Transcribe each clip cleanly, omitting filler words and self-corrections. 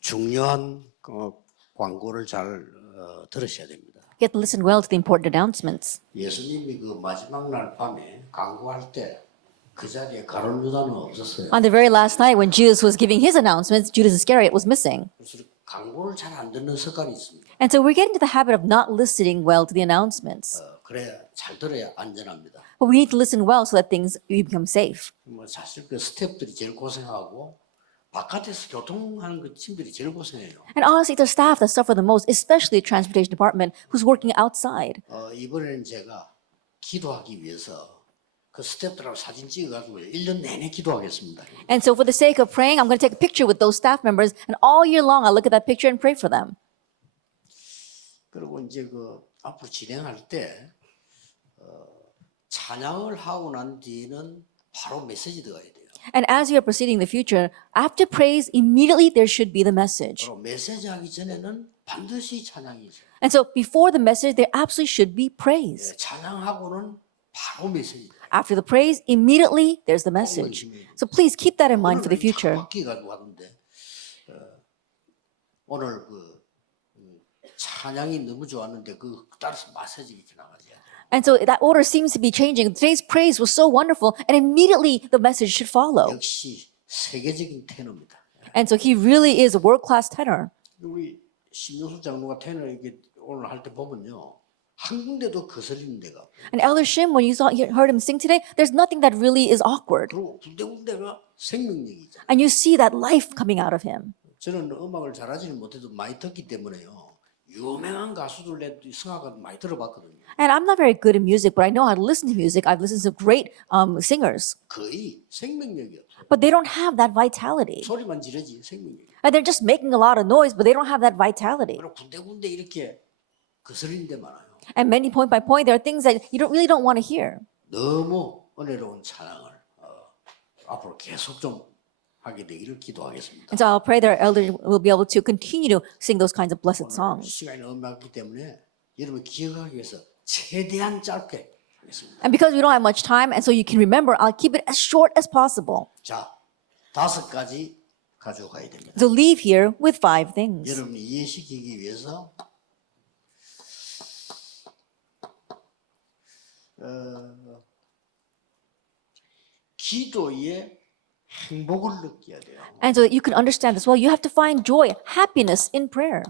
중요한 광고를 잘 들으셔야 됩니다. You have to listen well to the important announcements. 예수님이 그 마지막 날 밤에 강구할 때 그 자리에 가룟 유다는 없었어요. On the very last night when Jesus was giving his announcements, Judas Iscariot was missing. 그래서 광고를 잘 안 듣는 습관이 있습니다. And so we're getting to the habit of not listening well to the announcements. 그래야 잘 들어야 안전합니다. But we need to listen well so that things become safe. 뭐 사실 그 스태프들이 제일 고생하고 바깥에서 교통하는 그 팀들이 제일 고생해요. And honestly, the staff that suffer the most, especially the transportation department, who's working outside. 이번에는 제가 기도하기 위해서 그 스태프들하고 사진 찍어가지고 1년 내내 기도하겠습니다. And so for the sake of praying, I'm going to take a picture with those staff members, and all year long I'll look at that picture and pray for them. 그리고 이제 그 앞으로 진행할 때 찬양을 하고 난 뒤는 바로 메시지 들어가야 돼요. And as you are proceeding in the future, after praise, immediately there should be the message. 바로 메시지 하기 전에는 반드시 찬양이 있어요. And so before the message, there absolutely should be praise. 찬양하고는 바로 메시지. After the praise, immediately there's the message. So please keep that in mind for the future. 바뀌어가지고 하는데 오늘 그 찬양이 너무 좋았는데 그 따라서 메시지가 이렇게 나가죠. And so that order seems to be changing. Today's praise was so wonderful, and immediately the message should follow. 역시 세계적인 테너입니다. And so he really is a world-class tenor. 우리 신효수 장로가 테너 이게 오늘 할 때 보면요. 한 군데도 거슬리는 데가. And Elder Shim, when you heard him sing today, there's nothing that really is awkward. 그리고 군데군데가 생명력이죠. And you see that life coming out of him. 저는 음악을 잘하지는 못해도 많이 듣기 때문에요. 유명한 가수들 성악을 많이 들어봤거든요. And I'm not very good at music, but I know how to listen to music. I've listened to great singers. 거의 생명력이 없어요. But they don't have that vitality. 소리만 지르지 생명력이. And they're just making a lot of noise, but they don't have that vitality. 그리고 군데군데 이렇게 거슬리는 데 많아요. And many point by point, there are things that you really don't want to hear. 너무 은혜로운 찬양을 앞으로 계속 좀 하게 되기를 기도하겠습니다. And so I'll pray that our elder will be able to continue to sing those kinds of blessed songs. 시간이 없기 때문에 여러분 기억하기 위해서 최대한 짧게 하겠습니다. And because we don't have much time, and so you can remember, I'll keep it as short as possible. 자, 5가지 가져가야 됩니다. So leave here with 5 things. 여러분이 이해시키기 위해서 기도에 행복을 느껴야 돼요. And so that you can understand this well, you have to find joy, happiness in prayer.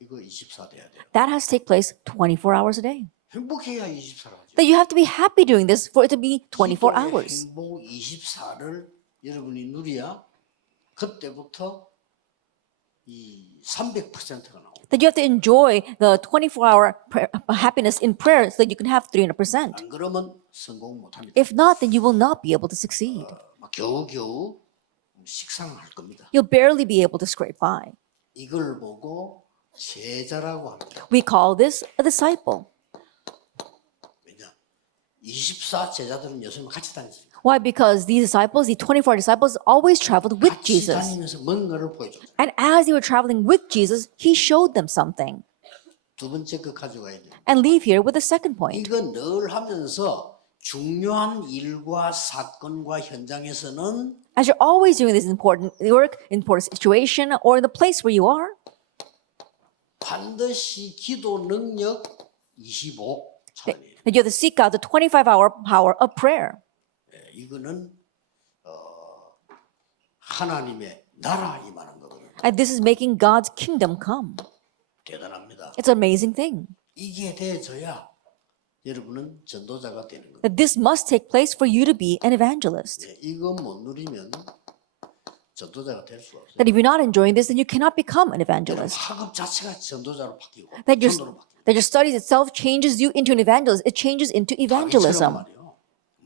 이거 24 돼야 돼요. That has to take place 24 hours a day. 행복해야 24를 하죠. That you have to be happy doing this for it to be 24 hours. 행복 24를 여러분이 누려야 그때부터 이 300%가 나옵니다. That you have to enjoy the 24-hour happiness in prayer so that you can have 300%. 안 그러면 성공 못 합니다. If not, then you will not be able to succeed. 겨우겨우 식상할 겁니다. You'll barely be able to scrape by. 이걸 보고 제자라고 합니다. We call this a disciple. 왜냐? 24 제자들은 예수님 같이 다녔어요. Why? Because these disciples, the 24 disciples, always traveled with 같이 Jesus. 다니면서 뭔가를 보여줬어요. And as they were traveling with Jesus, he showed them something. 두 번째 거 가져가야 돼요. And leave here with the second point. 이건 늘 하면서 중요한 일과 사건과 현장에서는 As you're always doing this important work, important situation, or in the place where you are, 반드시 기도 능력 25 차원이에요. that you have to seek out the 25-hour power of prayer. 이거는 하나님의 나라 임하는 거거든요. And this is making God's kingdom come. 대단합니다. It's an amazing thing. 이게 돼져야 여러분은 전도자가 되는 거예요. That this must take place for you to be an evangelist. 이거 못 누리면 전도자가 될 수가 없어요. That if you're not enjoying this, then you cannot become an evangelist. 학업 자체가 전도자로 바뀌고 That 전도로 바뀌고. your studies itself changes you into an evangelist. It changes into evangelism.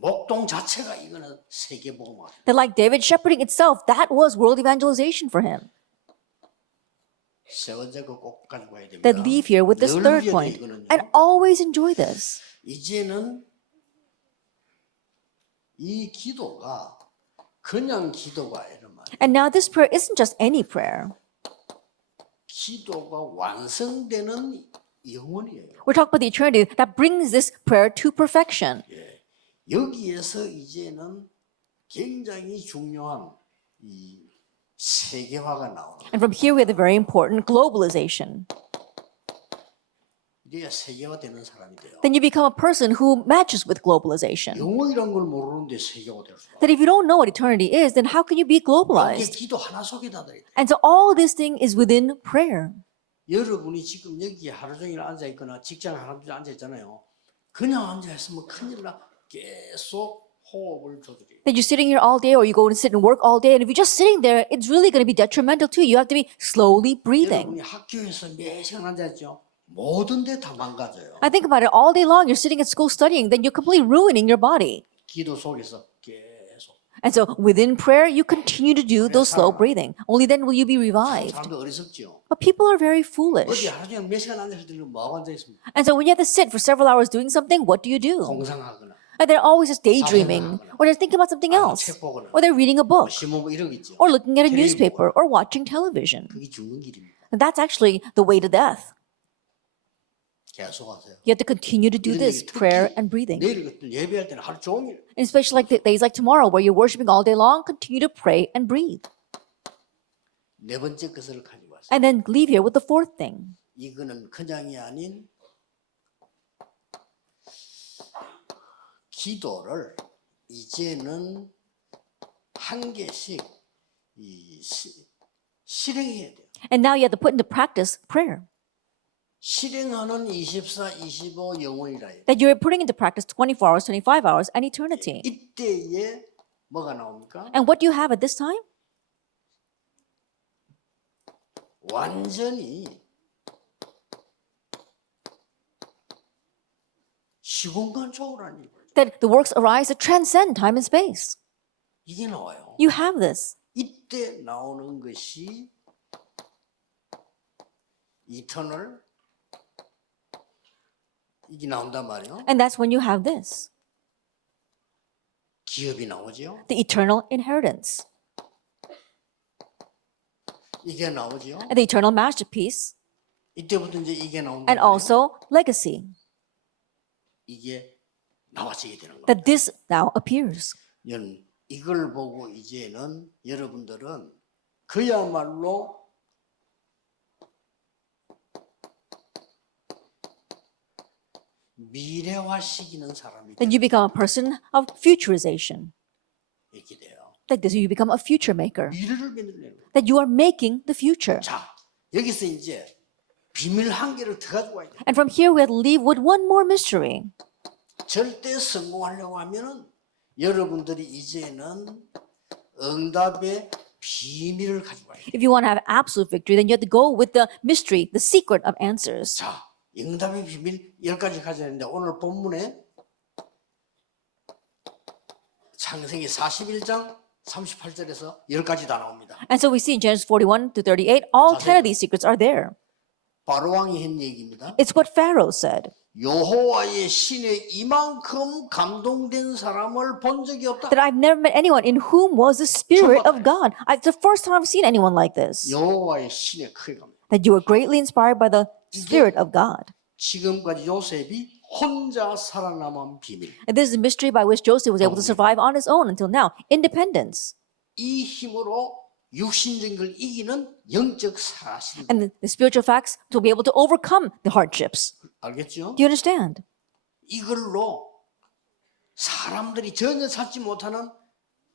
목동 자체가 이거는 세계 복음화. That like David shepherding itself, that was world evangelization for him. 세 번째 거 꼭 가지고 가야 됩니다. That leave here with this 늘 third 누려야 point. 돼, 이거는요. And always enjoy this. 이제는 이 기도가 그냥 기도가 아니라 말이에요. And now this prayer isn't just any prayer. 기도가 완성되는 영혼이에요. We're talking about the eternity that brings this prayer to perfection. 여기에서 이제는 굉장히 중요한 이 세계화가 나오는. And from here we have the very important globalization. 이래야 세계화되는 사람이 돼요. Then you become a person who matches with globalization. 영원이란 걸 모르는데 세계화될 수가. That if you don't know what eternity is, then how can you be 이게 globalized? 기도 하나 속에 다 들어있다. And so all this thing is within prayer. 여러분이 지금 여기 하루 종일 앉아 있거나 직장 하루 종일 앉아 있잖아요. 그냥 앉아 있으면 큰일 나. 계속 호흡을 조절해요. That you're sitting here all day or you go and sit and work all day. And if you're just sitting there, it's really going to be detrimental to you. You have to be slowly breathing. 여러분이 학교에서 몇 시간 앉아 있죠. 모든 데 다 망가져요. I think about it all day long. You're sitting at school studying, then you're completely ruining your body. 기도 속에서 계속. And so within prayer, you continue to do those slow breathing. Only then will you be revived. 사람도 어리석죠. But people are very 어디 foolish. 하루 종일 몇 시간 앉아 있을 때는 뭐하고 앉아 있습니까? And so when you have to sit for several hours doing something, what do? 공상하거나 And they're always just daydreaming, or they're thinking about something else, 책 보거나 or they're reading a book, 신문 뭐 이러고 있죠. or looking at a 텔레비전 newspaper, or watching television. 그게 죽는 길입니다. And that's actually the way to death. 계속 하세요. You have to continue to do this prayer and breathing. 내일 같은 예배할 때는 하루 종일 And especially like days like tomorrow where you're worshiping all day long, continue to pray and breathe. 네 번째 것을 가지고 왔어요. And then leave here with the fourth thing. 이거는 그냥이 아닌 기도를 이제는 한 개씩 실행해야 돼요. And now you have to put into practice prayer. 실행하는 24, 25 영혼이라 해요. That you're putting into practice 24 hours, 25 hours, and eternity. 이때에 뭐가 나옵니까? And what do you have at this time? 완전히 시공간 초월한 일. That the works arise that transcend time and space. 이게 나와요. You have this. 이때 나오는 것이 이터널 이게 나온단 말이에요. And that's when you have this. 기업이 나오죠. The eternal inheritance. 이게 나오죠. And the eternal masterpiece. 이때부터 이제 이게 나온단 And 말이에요. also legacy. 이게 나와지게 되는 거예요. That this now appears. 이걸 보고 이제는 여러분들은 그야말로 미래화시키는 사람이 Then you become a person of futurization. 이렇게 돼요. That you become a future maker. 미래를 만들려는 거예요. That you are making the future. 자, 여기서 이제 비밀 한 개를 더 가지고 와야 돼요. And from here we have to leave with one more mystery. 절대 성공하려고 하면은 여러분들이 이제는 응답의 비밀을 가지고 와야 돼요. If you want to have absolute victory, then you have to go with the mystery, the secret of answers. 자, 응답의 비밀 10가지 가져야 되는데 오늘 본문에 창세기 41장 38절에서 10가지 다 나옵니다. And so we see in Genesis 41 to 38, all 10 of these secrets are there. 바로왕이 한 얘기입니다. It's what Pharaoh said. 여호와의 신에 이만큼 감동된 사람을 본 적이 없다. That I've never met anyone in whom was the Spirit of God. It's the first time I've seen anyone like this. 여호와의 신에 크게 감동. That you were greatly inspired by the Spirit of God. 지금까지 요셉이 혼자 살아남은 비밀. And this is the mystery by which Joseph was able to survive on his own until now. Independence. 이 힘으로 육신적인 걸 이기는 영적 사실. And the spiritual facts to be able to overcome the hardships. 알겠죠? Do you understand? 이걸로 사람들이 전혀 찾지 못하는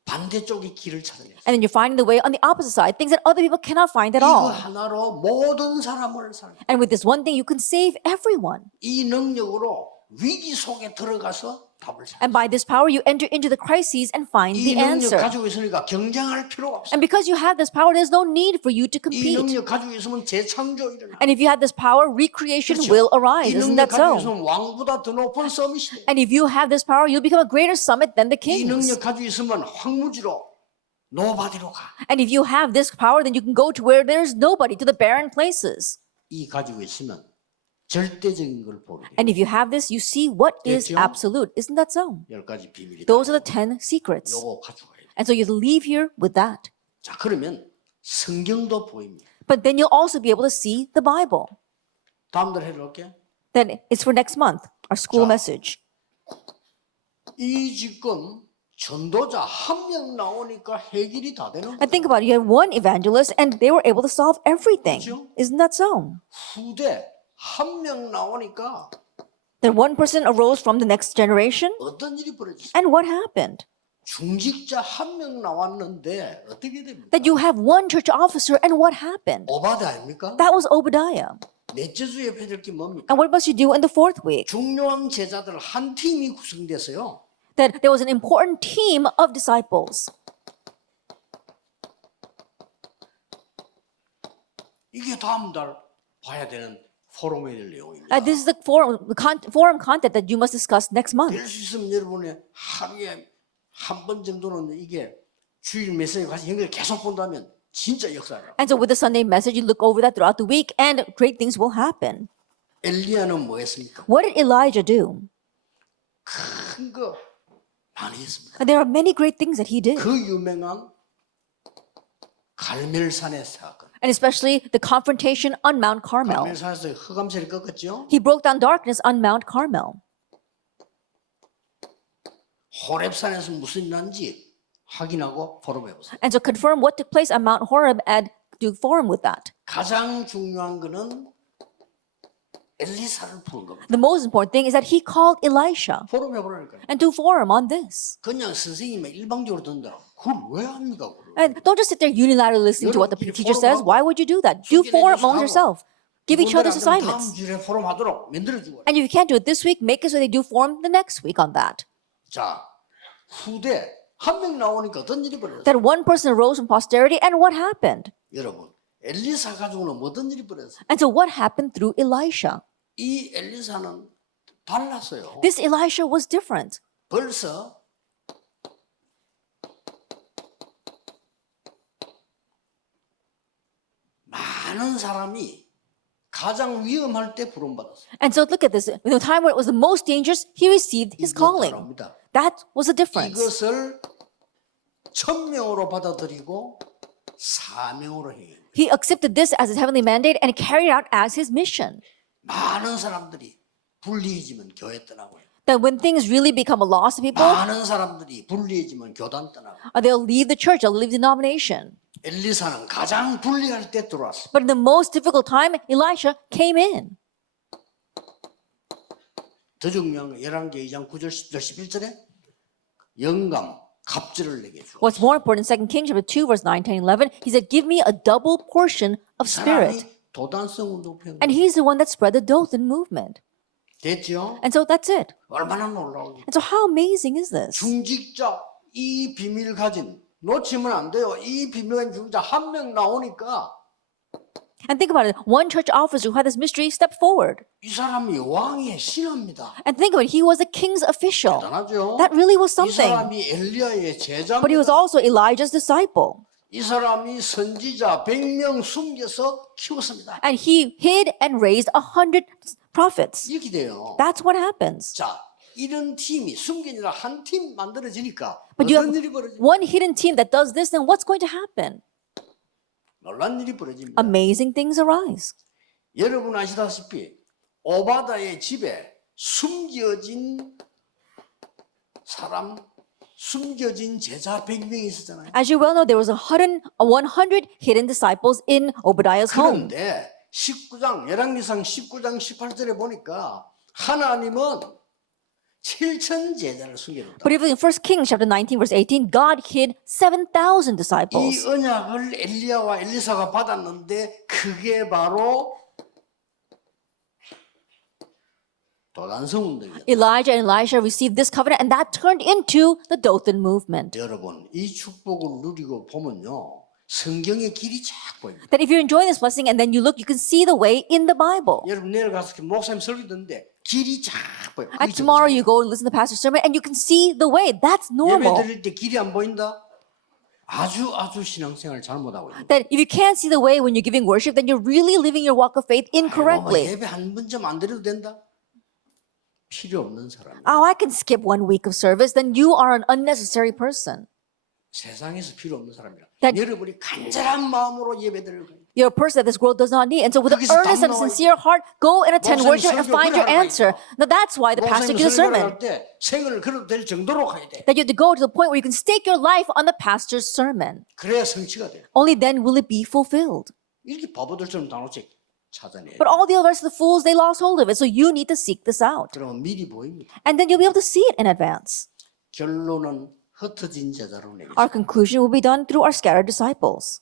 반대쪽의 길을 찾아냈어요. And then you're finding the way on the opposite side, things that other people cannot find at 이거 all. 하나로 모든 사람을 살려. And with this one thing, you can save everyone. 이 능력으로 위기 속에 들어가서 답을 찾아. And by this power, you enter into the crises and find 이 the 능력 answer. 가지고 있으니까 경쟁할 필요가 없어. And because you have this power, there's no need for you to 이 compete. 능력 가지고 있으면 재창조 일어나. And if you have this power, recreation 그렇죠? will arise. 이 Isn't 능력 that 가지고 so? 있으면 왕보다 더 높은 서밋이 돼. And if you have this power, you'll become a greater summit than the 이 kings. 능력 가지고 있으면 황무지로 노바디로 가. And if you have this power, then you can go to where there's nobody, to the barren places. 이 가지고 있으면 절대적인 걸 보게 돼. And if you have this, you see what is 됐죠? absolute. Isn't that so? 10가지 비밀이다. Those are the 10 secrets. 요거 가지고 가야 돼. And so you have to leave here with that. 자, 그러면 성경도 보입니다. But then you'll also be able to see the Bible. 다음 달 해볼게. Then it's for next month, our school 자. message. 이 지금 전도자 한 명 나오니까 해결이 다 되는 And think 거죠. about it. You had one evangelist and they were able to solve everything. 그렇죠? Isn't that so? 후대 한 명 나오니까 Then one person arose from the next generation. 어떤 일이 벌어졌어요? And what happened? 중직자 한 명 나왔는데 어떻게 됩니까? That you have one church officer and what happened? 오바다입니까? That was Obadiah. 넷째 주에 펴질 게 뭡니까? And what must you do in the fourth week? 중요한 제자들 한 팀이 구성돼서요. That there was an important team of disciples. 이게 다음 달 봐야 되는 포럼에 될 내용입니다. This is the forum content that you must discuss next month. 될 수 있으면 여러분의 하루에 한 번 정도는 이게 주일 메시지 가서 연결 계속 본다면 진짜 역사예요. And so with the Sunday message, you look over that throughout the week and great things will happen. 엘리야는 뭐 했습니까? What did Elijah do? 큰 거 많이 했습니다. There are many great things that he did. 그 유명한 갈멜산의 사건. And especially the confrontation on Mount Carmel. 갈멜산에서 흑암세를 꺾었죠. He broke down darkness on Mount Carmel. 호렙산에서 무슨 일 난지 확인하고 포럼해 보세요. And so confirm what took place on Mount Horeb and do forum with that. 가장 중요한 거는 엘리사를 부른 겁니다. The most important thing is that he called Elisha 포럼해 보라니까요. and do forum on this. 그냥 선생님이 일방적으로 듣는다. 그걸 왜 합니까? 그걸? And don't just sit there unilaterally listening to what the teacher says. Why would you do that? Do forum amongst yourself. Give each other's 다음 assignments. 주에 포럼 하도록 만들어주고. And if you can't do it this week, make it so they do forum the next week on that. 자, 후대 한 명 나오니까 어떤 일이 벌어졌어요? That one person arose from posterity, and what happened? 여러분, 엘리사 가지고는 어떤 일이 벌어졌어요? And so what happened through Elisha? 이 엘리사는 달랐어요. This Elisha was different. 벌써 많은 사람이 가장 위험할 때 부름받았어요. And so look at this. In the time where it was the most dangerous, he received his calling. 따라옵니다. That was the difference. 이것을 천명으로 받아들이고 사명으로 해요. He accepted this as his heavenly mandate and carried out as his mission. 많은 사람들이 불리해지면 교회 떠나고요. That when things really become a loss to people, 많은 사람들이 불리해지면 교단 떠나고. they'll leave the church, they'll leave the denomination. 엘리사는 가장 불리할 때 들어왔어. But in the most difficult time, Elisha came in. 더 중요한 건 11개 2장 9절 10절 11절에 영감 갑절을 내게 주었어. What's more important, 2 Kings chapter 2, verse 9, 10, 11, he said, give me a double portion of spirit. 사람이 도단성을 높여. And he's the one that spread the Dothan movement. 됐죠? And so that's it. 얼마나 놀라운지. And so how amazing is this? 중직자 이 비밀 가진 놓치면 안 돼요. 이 비밀 가진 중직자 한 명 나오니까 And think about it. One church officer who had this mystery stepped forward. 이 사람이 왕의 신하입니다. And think about it. He was a king's official. 대단하죠? That really was 이 something. 사람이 엘리야의 But he was 제자입니다. also Elijah's disciple. 이 사람이 선지자 100명 숨겨서 키웠습니다. And he hid and raised 100 prophets. 이렇게 돼요. That's what happens. 자, 이런 팀이 숨겨니라 한 팀 만들어지니까 But you 어떤 have 일이 벌어집니까? one hidden team that does this, then what's going to happen? 놀란 일이 벌어집니다. Amazing things arise. 여러분 아시다시피 오바다의 집에 숨겨진 사람, 숨겨진 제자 100명이 있었잖아요. As you well know, there was 100 hidden disciples in Obadiah's home. 그런데 19장, 열왕기상 19장 18절에 보니까 하나님은 7천 제자를 숨겨뒀다. But even in 1 Kings chapter 19, verse 18, God hid 7,000 이 disciples. 언약을 엘리야와 엘리사가 받았는데 그게 바로 도단성 운동이었다. Elijah and Elisha received this covenant, and that turned into the Dothan movement. 여러분, 이 축복을 누리고 보면요. 성경의 길이 쫙 보입니다. That if you're enjoying this blessing and then you look, you can see the way in the Bible. 여러분 내일 가서 목사님 설교 듣는데 길이 쫙 보여요. And tomorrow you go and listen to the pastor's sermon and you can see the way. That's 예배 normal. 드릴 때 길이 안 보인다? 아주 신앙생활 잘못하고 있는 That if you can't see the way when you're giving worship, then you're really living your walk of faith incorrectly. 예배 한 번쯤 안 드려도 된다? 필요 없는 사람. Oh, I can skip 1 week of service. Then you are an unnecessary person. 세상에서 필요 없는 사람이라. That- 여러분이 간절한 마음으로 예배 드릴 거예요. You're a person that this world does not need. And so with an 거기서 earnest and 답 나와 sincere heart, go and attend 목사님 worship and 설교 find your 그래 하라고 answer. 했죠. Now that's why the pastor 목사님 gives a 설교를 sermon. 할때 생을 걸어도 될 정도로 가야 돼. That you have to go to the point where you can stake your life on the pastor's sermon. 그래야 성취가 돼. Only then will it be fulfilled. 이렇게 바보들처럼 나눠씩 찾아내요. But all the other rest of the fools, they lost hold of it. So you need to seek this out. 그러면 미리 보입니다. And then you'll be able to see it in advance. 결론은 흩어진 제자로 내겠습니다. Our conclusion will be done through our scattered disciples.